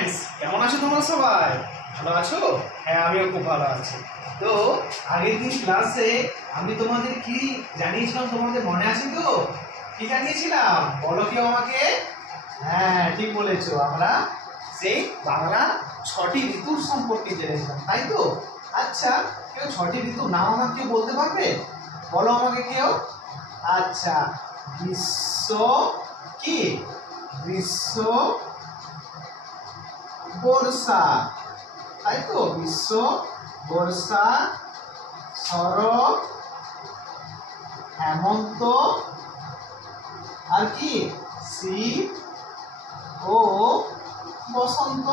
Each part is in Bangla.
फ्रेंड्स কেমন আছো তোমরা সবাই? ভালো আছো? হ্যাঁ, আমিও খুব ভালো আছি। তো আগের দিন ক্লাসে আমি তোমাদের কি জানিয়েছিলাম, তোমাদের মনে আছে তো? কি জানিয়েছিলাম বলো কেউ আমাকে? হ্যাঁ, ঠিক বলেছো, আমরা সেই বাংলা 6টি ঋতুর সম্পর্কে জেনেছিলাম, তাই তো? আচ্ছা, কেউ 6টি ঋতুর নাম আমাকে বলতে পারবে? বলো আমাকে কেউ। আচ্ছা, গ্রীষ্ম কি? গ্রীষ্ম, বর্ষা, তাই তো? গ্রীষ্ম, বর্ষা, শরৎ, হেমন্ত, আর কি শীত ও বসন্ত।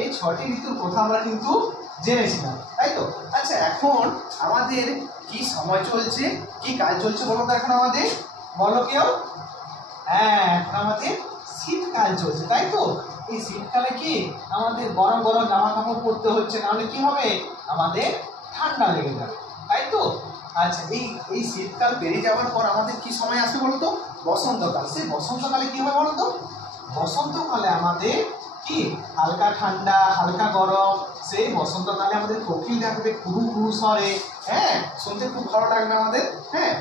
এই 6টি ঋতুর কথা আমরা কিন্তু জেনেছিলাম, তাই তো? আচ্ছা, এখন আমাদের কি সময় চলছে, কি কাজ চলছে বলো তো? এখন আমাদের বলো কেউ। হ্যাঁ, এখন আমাদের শীতকাল চলছে, তাই তো? এই শীতকালে কি আমাদের গরম গরম জামা কাপড় পরতে হচ্ছে, নাহলে কি হবে? আমাদের ঠান্ডা লেগে যাবে, তাই তো? আচ্ছা, এই শীতকাল পেরিয়ে যাওয়ার পর আমাদের কি সময় আসবে বলতো? বসন্তকাল। সেই বসন্তকালে কি হবে বলতো? বসন্তকালে আমাদের কি হালকা ঠান্ডা, হালকা গরম। সেই বসন্তকালে আমাদের কোকিল ডাকবে কুহু কুহু স্বরে। হ্যাঁ, শুনতে খুব ভালো লাগবে আমাদের। হ্যাঁ,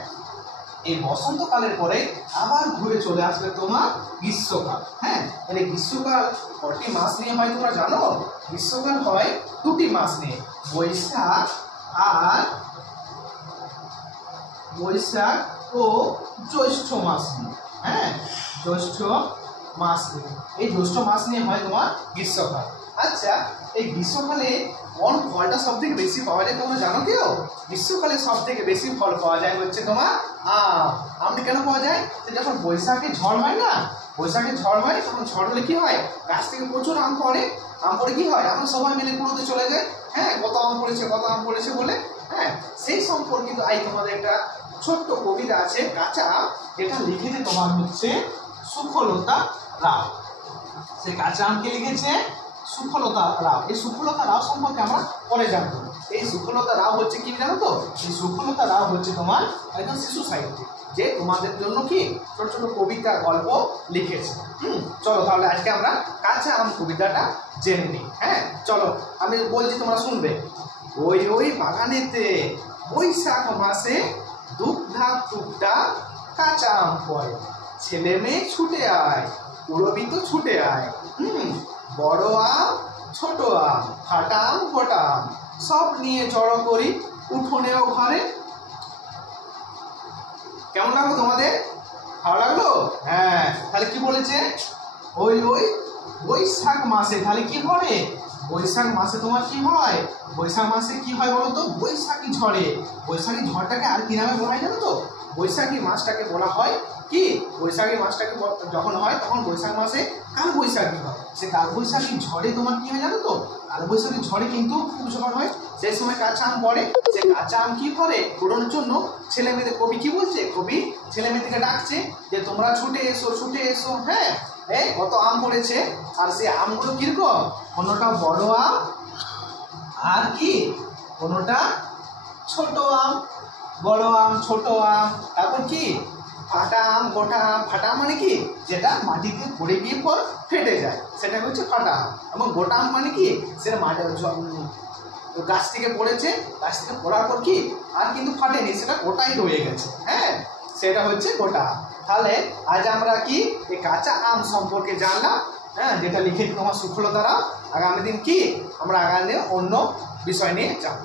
এই বসন্তকালের পরে আবার ঘুরে চলে আসবে তোমার গ্রীষ্মকাল। হ্যাঁ, মানে গ্রীষ্মকাল কটি মাস নিয়ে হয় তোমরা জানো? গ্রীষ্মকাল হয় 2টি মাস নিয়ে, বৈশাখ ও জ্যৈষ্ঠ মাস নিয়ে। হ্যাঁ, জ্যৈষ্ঠ মাস নিয়ে, এই জ্যৈষ্ঠ মাস নিয়ে হয় তোমার গ্রীষ্মকাল। আচ্ছা, এই গ্রীষ্মকালে কোন ফলটা সব থেকে বেশি পাওয়া যায় তোমরা জানো কেউ? গ্রীষ্মকালে সব থেকে বেশি ফল পাওয়া যায় হচ্ছে তোমার আম। আমটা কেন পাওয়া যায়? যখন বৈশাখে ঝড় হয় না, বৈশাখে ঝড় হয়, তখন ঝড় হলে কি হয়? গাছ থেকে প্রচুর আম পড়ে। আম পড়ে কি হয়? আমরা সবাই মিলে কুড়োতে চলে যাই। হ্যাঁ, কত আম পড়েছে, কত আম পড়েছে বলে। হ্যাঁ, সেই সম্পর্কিত তোমাদের একটা ছোট্ট কবিতা আছে, কাঁচা আম। এটা লিখেছে তোমার হচ্ছে সুখলতা রাও। সেই কাঁচা আমকে লিখেছে সুখলতা রাও। এই সুখলতা রাও সম্পর্কে আমরা পরে জানবো। এই সুখলতা রাও হচ্ছে কি জানো তো? এই সুখলতা রাও হচ্ছে তোমার একজন শিশু সাহিত্যিক, যে তোমাদের জন্য কি ছোট ছোট কবিতা, গল্প লিখেছে। চলো তাহলে আজকে আমরা কাঁচা আম কবিতাটা জেনে নিই। হ্যাঁ, চলো আমি বলছি, তোমরা শুনবে। ওই ওই বাগানেতে বৈশাখ মাসে দুগ্ধা টুকটা কাঁচা আম পড়ে, ছেলে মেয়ে ছুটে আয়, পুরবি তো ছুটে আয়। বড় আম, ছোট আম, ফাটা আম, গোটা আম, সব নিয়ে জড়ো করি উঠোনে ও ঘরে। কেমন লাগলো তোমাদের? ভালো লাগলো? হ্যাঁ, তাহলে কি বলেছে? ওই ওই বৈশাখ মাসে, তাহলে কি পড়ে? বৈশাখ মাসে তোমার কি হয়? বৈশাখ মাসে কি হয় বলো তো? বৈশাখী ঝড়ে। বৈশাখী ঝড়টাকে আর কি নামে বলা হয় জানো তো? বৈশাখী মাসটাকে বলা হয় কি? বৈশাখী মাসটাকে যখন হয় তখন বৈশাখ মাসে কাল বৈশাখী হয়। সে কাল বৈশাখী ঝড়ে তোমার কি হয় জানো তো? কাল বৈশাখী ঝড়ে কিন্তু খুব ঝড় হয়। সেই সময় কাঁচা আম পড়ে। সে কাঁচা আম কি করে কুড়োনোর জন্য ছেলে মেয়েদের, কবি কি বলছে? কবি ছেলে মেয়েদেরকে ডাকছে যে তোমরা ছুটে এসো, ছুটে এসো। হ্যাঁ, এই কত আম পড়েছে। আর সেই আমগুলো কিরকম? কোনোটা বড় আম, আর কি কোনোটা ছোট আম। বড় আম, ছোট আম, তারপর কি ফাটা আম, গোটা আম। ফাটা আম মানে কি? যেটা মাটিতে পড়ে গিয়ে পর ফেটে যায়, সেটা হচ্ছে ফাটা আম। এবং গোটা আম মানে কি? সেটা মাটি গাছ থেকে পড়েছে, গাছ থেকে পড়ার পর কি আর কিন্তু ফাটেনি, সেটা গোটাই রয়ে গেছে। হ্যাঁ, সেটা হচ্ছে গোটা আম। তাহলে আজ আমরা কি এই কাঁচা আম সম্পর্কে জানলাম। হ্যাঁ, যেটা লিখেছি তোমার সুখলতা রাও। আগামী দিন কি আমরা আগামী অন্য বিষয় নিয়ে যাব।